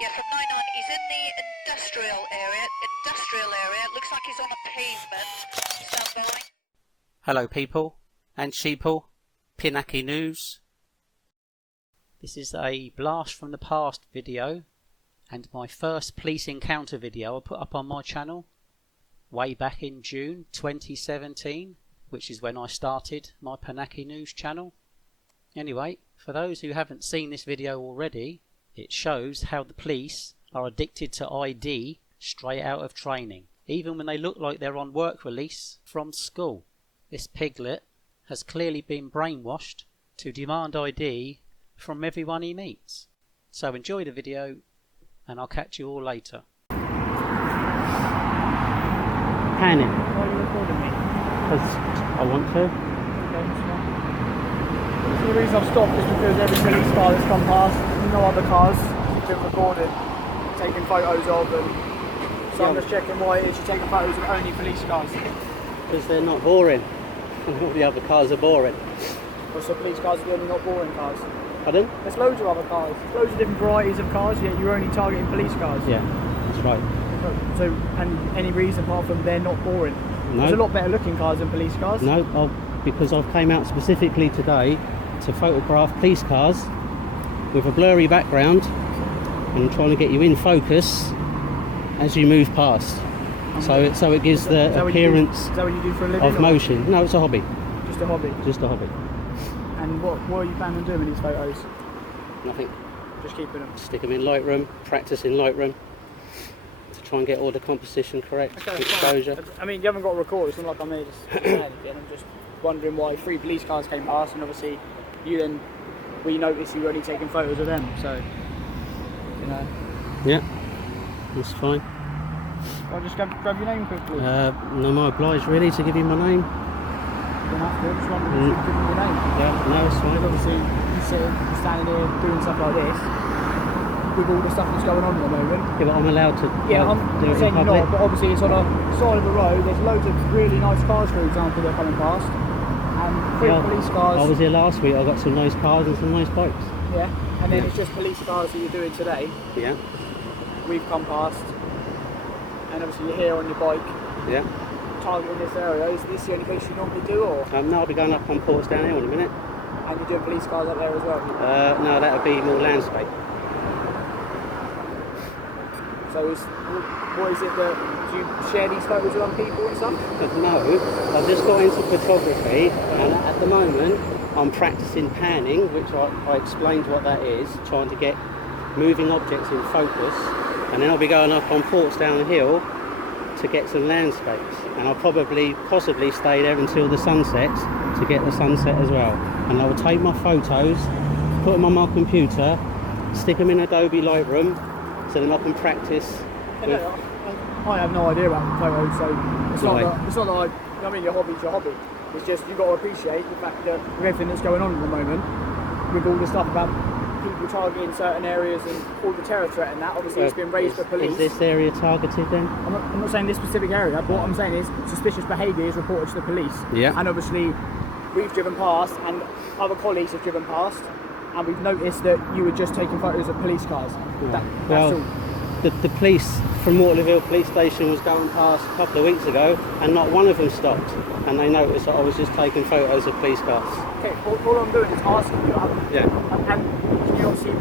Yeah, from 9-9, he's in the industrial area. Looks like he's on a pavement. Stand by. Hello people and sheeple, PINACI News. This is a blast from the past video and my first police encounter video I put up on my channel way back in June 2017, which is when I started my PINACI News channel. Anyway, for those who haven't seen this video already, it shows how the police are addicted to ID straight out of training, even when they look like they're on work release from school. This piglet has clearly been brainwashed to demand ID from everyone he meets. So enjoy the video and I'll catch you all later. Panic. Why are you recording me? Because I want to. Okay, that's fine. So the reason I've stopped is because every police car that's come past, no other cars have been recorded, taking photos of them. So I'm just checking why it is you're taking photos of only police cars. Because they're not boring. All the other cars are boring. So police cars are the only not boring cars. Pardon? There's loads of other cars, loads of different varieties of cars, yet you're only targeting police cars. Yeah, that's right. So, and any reason apart from they're not boring? No. There's a lot better looking cars than police cars. No, because I've came out specifically today to photograph police cars with a blurry background and I'm trying to get you in focus as you move past. So it gives the appearance is that what you do for a living, of motion. No, it's a hobby. Just a hobby? Just a hobby. And what are you planning on doing with these photos? Nothing. Just keeping them? Stick them in Lightroom, practice in Lightroom to try and get all the composition correct, Okay, exposure. I mean, you haven't got to record, it's not like I'm here just saying anything. I'm just wondering why 3 police cars came past and obviously we noticed you were only taking photos of them, so, you know. Yeah, that's fine. I'll just grab your name quickly. No more obliged really to give you my name. You don't have to, just wondering if you can give me your name. Yeah, no, it's fine. Because obviously you're standing here doing stuff like this with all the stuff that's going on at the moment. Yeah, but I'm allowed to I'm do it in saying you're public. not, but obviously it's on a side of the road. There's loads of really nice cars, for example, that are coming past. And 3 police cars. I was here last week, I got some nice cars and some nice bikes. Yeah, and then it's just police cars that you're doing today. Yeah. We've come past. And obviously you're here on your bike. Yeah. Targeting this area. Is this the only place you normally do, or? No, I'll be going up on Portsdown Hill in a minute. And you're doing police cars up there as well? No, that would be more landscape. So what is it that, do you share these photos with other people and stuff? No, I've just got into photography and at the moment I'm practicing panning, which I explained what that is, trying to get moving objects in focus, and then I'll be going up on Portsdown Hill to get some landscapes, and I'll possibly stay there until the sunset to get the sunset as well. And I will take my photos, put them on my computer, stick them in Adobe Lightroom so then I can practice. I have no idea about photos, so it's not that I mean, your hobby's your hobby. It's just you've got to appreciate the fact that with everything that's going on at the moment, with all the stuff about people targeting certain areas and all the terror threat and that, obviously it's been raised for police. Is this area targeted then? I'm not saying this specific area, but what I'm saying is suspicious behaviour is reported to the police. Yeah. And obviously we've driven past and other colleagues have driven past and we've noticed that you were just taking photos of police cars. Yeah. That's all. The police from Waterloo Police Station was going past a couple of weeks ago and not one of them stopped, and they noticed that I was just taking photos of police cars. Okay, all I'm doing is asking you. Yeah. And you obviously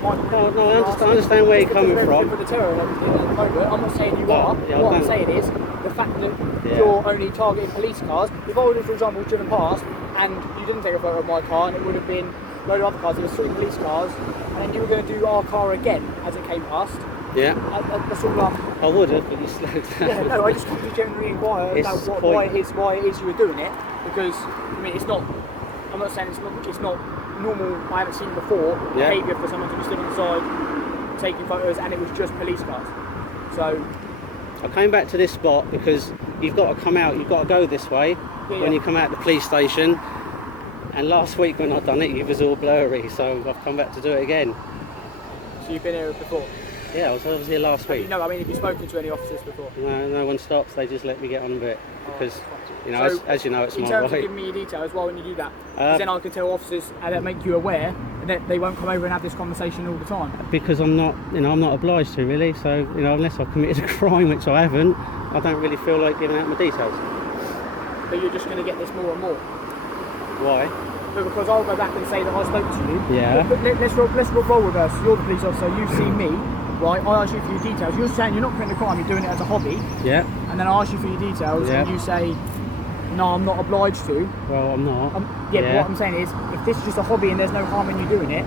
No, I understand where you're coming from. For the terror and everything at the moment, I'm not saying you are. Yeah, what I'm saying is the fact that you're only targeting police cars. If I would have, for example, driven past and you didn't take a photo of my car and it would have been a load of other cars, there was 3 police cars, and then you were going to do our car again as it came past. Yeah. That's all I would have, but you slowed down. Yeah, no, I just wanted to generally inquire about why it is you were doing it, because I mean it's not. I'm not saying it's not normal. I haven't seen before behaviour for someone to be stood on the side taking photos, and it was just police cars. So I came back to this spot because you've got to come out. You've got to go this way when you come out the police station. And last week when I'd done it, it was all blurry, so I've come back to do it again. So you've been here before? Yeah, I was here last week. No, I mean, have you spoken to any officers before? No, no one stops. They just let me get on with it because, you know, So, as you know, it's in my terms of right. giving me your details, why wouldn't you do that? Because then I can tell officers that make you aware that they won't come over and have this conversation all the time. Because I'm not, you know, I'm not obliged to really. So, you know, unless I've committed a crime, which I haven't, I don't really feel like giving out my details. But you're just going to get this more and more. Why? But because I'll go back and say that I spoke to you. Yeah. But let's role reverse. You're the police officer. You've seen me, right? I ask you for your details. You're saying you're not committing a crime. You're doing it as a hobby. Yeah. And then I ask you for your details, and you say, "No, I'm not obliged to." Well, I'm not. But what I'm saying is, if this is just a hobby and there's no harm in you doing it,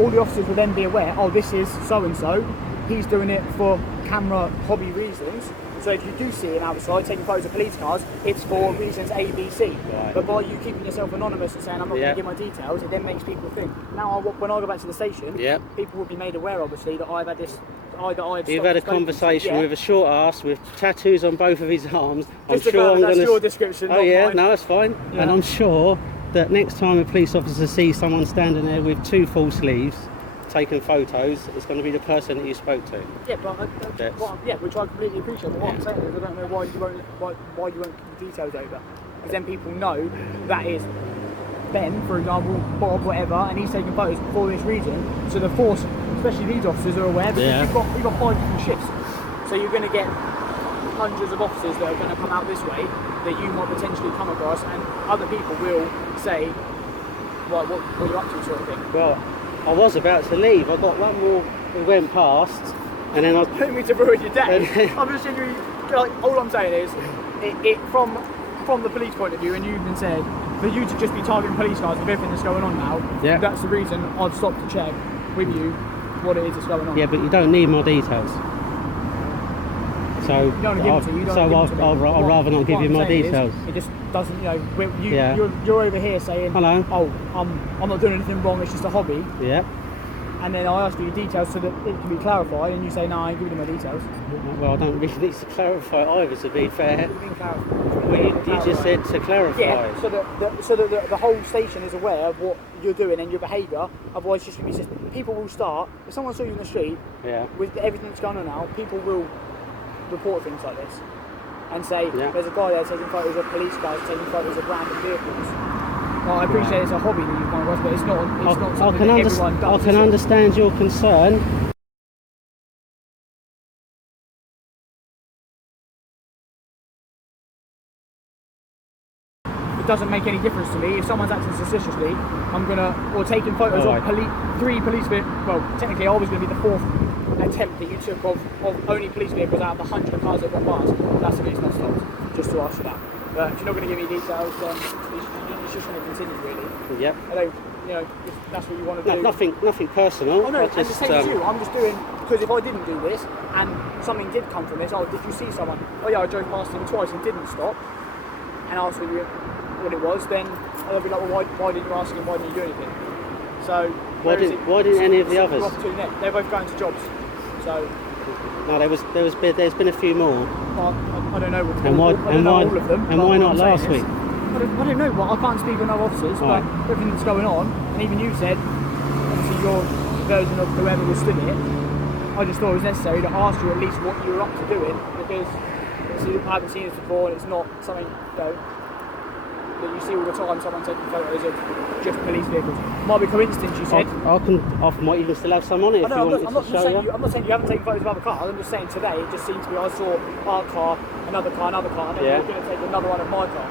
all the officers will then be aware. Oh, this is so and so. He's doing it for camera hobby reasons. So if you do see him outside taking photos of police cars, it's for reasons A, B, C. Right. But by you keeping yourself anonymous and saying I'm not going to give my details, it then makes people think. Now, when I go back to the station, people will be made aware, obviously, that I've had this. You've had a conversation with a short ass with tattoos on both of his arms. Just I'm sure that's your description. Oh yeah, mine. no, that's fine. Yeah. And I'm sure that next time a police officer sees someone standing there with 2 full sleeves taking photos, it's going to be the person that you spoke to. Yeah, but which I completely appreciate. But what I'm saying is, I don't know why you won't give the details over, because then people know that is Ben, for example, Bob, whatever, and he's taking photos for this reason. So the force, especially these officers, are aware because you've got 5 different shifts. So you're going to get hundreds of officers that are going to come out this way that you might potentially come across, and other people will say, "Right, what are you up to?" sort of thing. Well, I was about to leave. I got one more. We went past, and then I was putting me to ruin your day. I'm just genuinely, like, all I'm saying is, it from the police point of view, and you even said, for you to just be targeting police cars with everything that's going on now, that's the reason I've stopped to check with you what it is that's going on. Yeah, but you don't need my details. So you don't give it to you. I'd rather not give you my details. It just doesn't, you're over here saying, hello. Oh, I'm not doing anything wrong. It's just a hobby. Yeah. And then I ask for your details so that it can be clarified, and you say, no, I ain't giving you my details. Well, I don't really need to clarify either, to be fair. You just said to clarify. Yeah, so that the whole station is aware of what you're doing and your behaviour. Otherwise, it's just going to be people will start. If someone saw you in the street, with everything that's going on now, people will report things like this and say, there's a guy there taking photos of police cars, taking photos of random vehicles. Well, I appreciate it's a hobby that you've come across, but it's not something that everyone does. I can understand your concern. It doesn't make any difference to me. If someone's acting suspiciously, or taking photos of 3 police vehicles. Well, technically I was going to be the 4th attempt that you took of only police vehicles out of the 100 cars that got past. That's the reason I stopped, just to ask you that. But if you're not going to give me details, then it's just going to continue, really. Yep. I don't, if that's what you want to do. Nothing personal. Oh no, and the same as you. I'm just doing, because if I didn't do this and something did come from this, did you see someone? Oh yeah, I drove past him twice and didn't stop, and asked what it was, then I'll be like, well, why didn't you ask him? Why didn't you do anything? So why didn't any of the others? They're both going to jobs. So no, there's been a few more. I don't know. All of them. And why not last week? I don't know. Well, I can't speak on other officers, but everything that's going on, and even you said, obviously your version of whoever was doing it, I just thought it was necessary to ask you at least what you were up to doing, because I haven't seen this before, and it's not something that you see all the time, someone taking photos of just police vehicles. Might be coincidence, you said. I might even still have some on it if you want me to show you. I'm not saying you haven't taken photos of other cars, I'm just saying today it just seemed to be, I saw our car, another car, and then you were going to take another one of my car.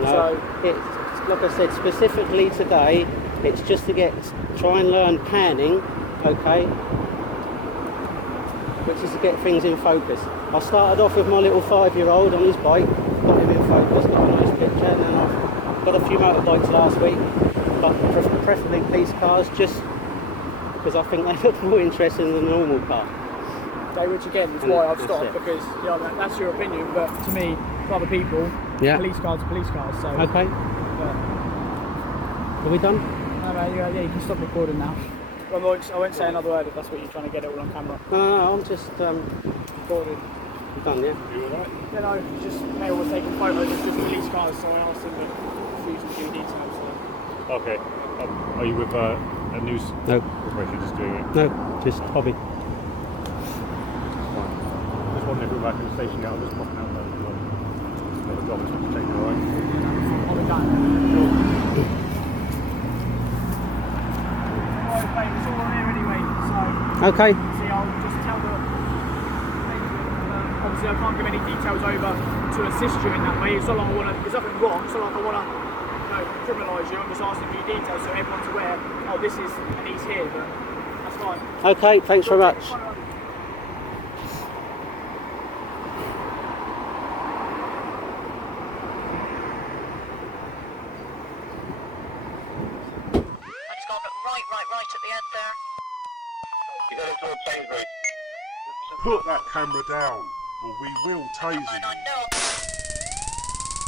No, so, it's, like I said, specifically today, it's just to try and learn panning, okay, which is to get things in focus. I started off with my little 5-year-old on his bike, got him in focus, got a nice picture, and then I've got a few motorbikes last week, but preferably police cars, just because I think they look more interesting than a normal car. Okay, which again is why I've stopped, because that's your opinion, but to me, for other people, police cars are police cars. So okay. Are we done? No, you can stop recording now. I won't say another word if that's what you're trying to get it all on camera. No, I'm just recording. You're done, yeah? You alright? Yeah, no, just they were taking photos of just police cars, so I asked them to refuse to give details. So. Okay. Are you with a news? No. Or are you just doing it? No, just hobby. on there back in the station now. I'm just popping out there. Got the dog to take the ride. I'll be done. Alright, mate, it's all on here anyway, so... Okay. See, I'll just tell the... obviously, I can't give any details over to assist you in that way. It's not like I want to... There's nothing wrong. It's not like I want to, criminalise you. I'm just asking for your details so everyone's aware, oh, this is... and he's here, but that's fine. Okay, thanks very much. Right at the end there. You got it towards Sainsbury's. Put that camera down, or we will tase you. I know.